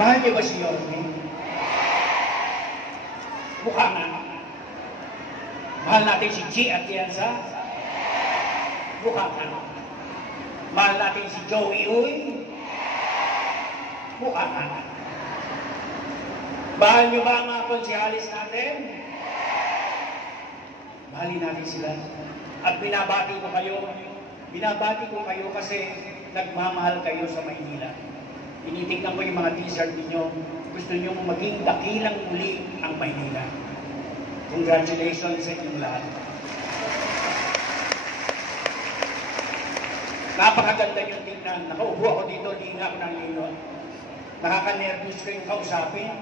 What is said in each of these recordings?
Mahal niyo ba si Yorme? Mukha nga. Mahal natin si G. Atienza? Mukha nga. Mahal natin si Joey Uy? Mukha nga. Mahal niyo ba ang mga konsihalis natin? Mahalin natin sila. At binabati ko kayo kasi nagmamahal kayo sa Maynila. Tinitignan ko yung mga t-shirt ninyo. Gusto nyo maging dakilang muli ang Maynila. Congratulations sa inyong lahat. Napakaganda yung tingnan. Nakaupo ako dito, linga ako ng lingon. Nakaka-nervous ko yung kausapin.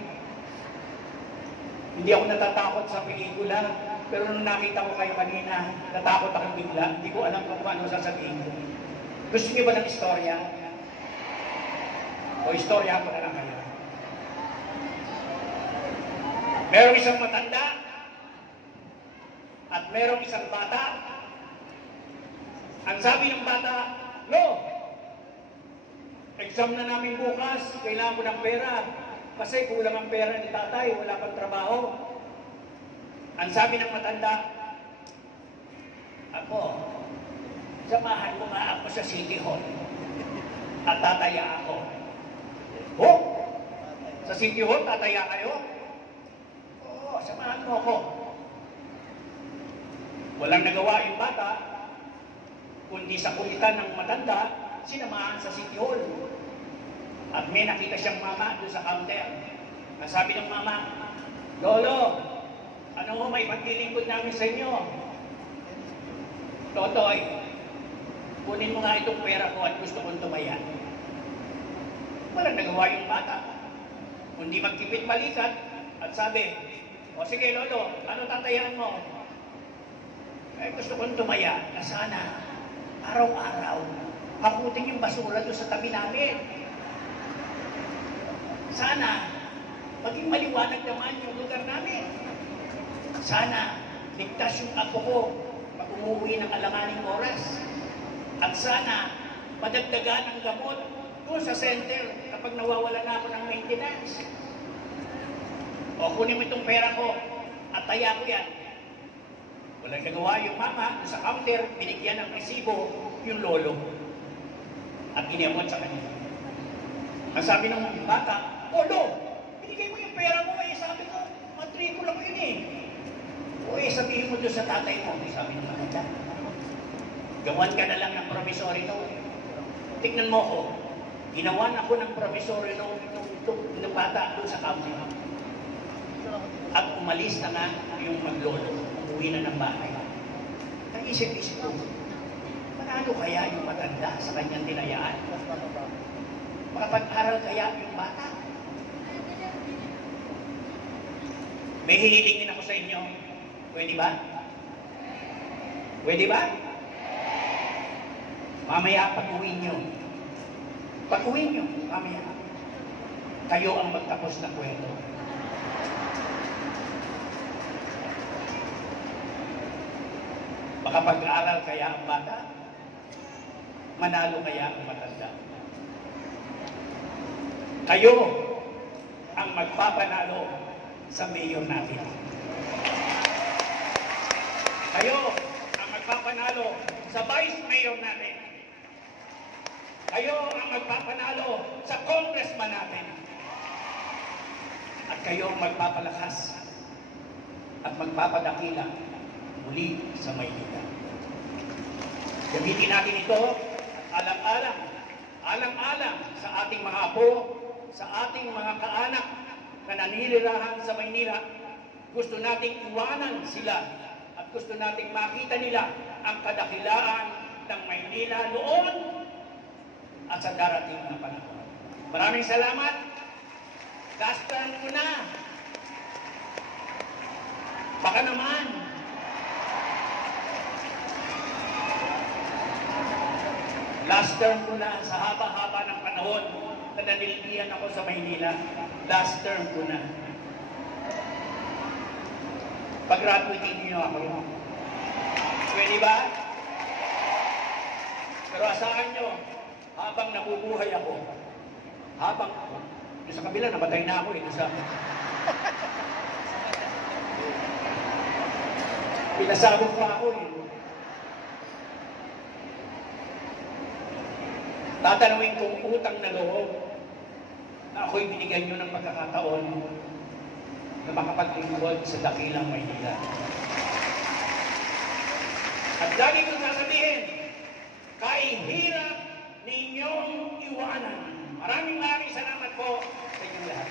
Hindi ako natatakot sa pelikula. Pero nung nakita ko kayo kanina, natakot ako bigla. Hindi ko alam kung ano sasabihin ko. Gusto niyo ba ng istorya? O istorya ko na lang kayo. Merong isang matanda at merong isang bata. Ang sabi ng bata, "Lo, exam na namin bukas, kailangan ko ng pera. Kasi kulang ang pera ni tatay, wala pang trabaho." Ang sabi ng matanda, "Ako, samahan mo nga ako sa City Hall at tataya ako." "Oh, sa City Hall, tataya kayo?" "Oo, samahan mo ako." Walang nagawa yung bata, kundi sa kulitan ng matanda, sinamahan sa City Hall. At may nakita siyang mama doon sa counter. Nasabi ng mama, "Lolo, ano mo may paglilingkod namin sa inyo?" "Totoy, kunin mo nga itong pera ko at gusto kong tumaya." Walang nagawa yung bata, kundi magkipit balikat at sabi, "O sige lolo, ano tatayaan mo?" "Gusto kong tumaya na sana araw-araw hakutin yung basura doon sa tabi namin. Sana maging maliwanag naman yung lugar namin. Sana ligtas yung apo ko pag umuwi ng alanganing oras. At sana madagdagan ang gamot doon sa center kapag nawawala na ako ng maintenance. O kunin mo itong pera ko at taya ko yan." Walang nagawa yung mama sa counter, binigyan ng resibo yung lolo at iniamot sa kanya. Ang sabi ng bata, "Lolo, binigay mo yung pera mo eh, sabi ko, matrikula ko yun eh." "O eh, sabihin mo doon sa tatay mo," sabi ng matanda. "Gawan ka na lang ng promissory note. Tignan mo ko, ginawan ako ng promissory note ng bata doon sa counter. At umalis na nga yung maglolo, umuwi na ng bahay." Naisip-isip ko, manalo kaya yung matanda sa kanyang tinayaan? Makapag-aral kaya yung bata? May hihilingin ako sa inyo. Pwede ba? Pwede ba? Mamaya pag-uwi nyo. Pag-uwi nyo, mamaya. Kayo ang magtapos na kwento. Makapag-aaral kaya ang bata? Manalo kaya ang matanda? Kayo ang magpapanalo sa mayor natin. Kayo ang magpapanalo sa vice mayor natin. Kayo ang magpapanalo sa congressman natin. At kayo ang magpapalakas at magpapadakila muli sa Maynila. Gamitin natin ito alang-alang sa ating mga apo, sa ating mga kaanak na nanilirahan sa Maynila. Gusto nating iwanan sila at gusto nating makita nila ang kadakilaan ng Maynila noon at sa darating na panahon. Maraming salamat. Last term ko na. Baka naman. Last term ko na sa haba-haba ng panahon na nanilbihan ako sa Maynila. Last term ko na. Pag-graduating niyo ako. Pwede ba? Pero asahan nyo, habang nabubuhay ako, habang Doon sa kabila, namatay na ako eh. Doon sa... Pinasabog pa ako eh. Tatanungin kong utang na loob na ako'y binigyan nyo ng pagkakataon na makapaglingkod sa dakilang Maynila. At lagi kong sasabihin, kahirap ninyong iwanan. Maraming salamat po sa inyong lahat.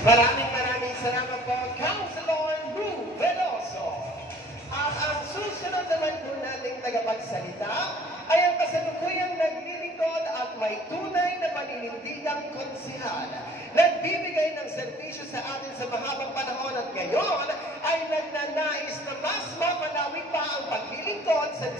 Maraming salamat po, Councilor Lou Veloso. At ang susunod naman po nating tagapagsalita ay ang kasalukuyang naglilingkod at may tunay na paninindigang konsihal. Nagbibigay ng serbisyo sa atin sa mahabang panahon at ngayon ay nagnanais na mas mapalawig pa ang paglilingkod sa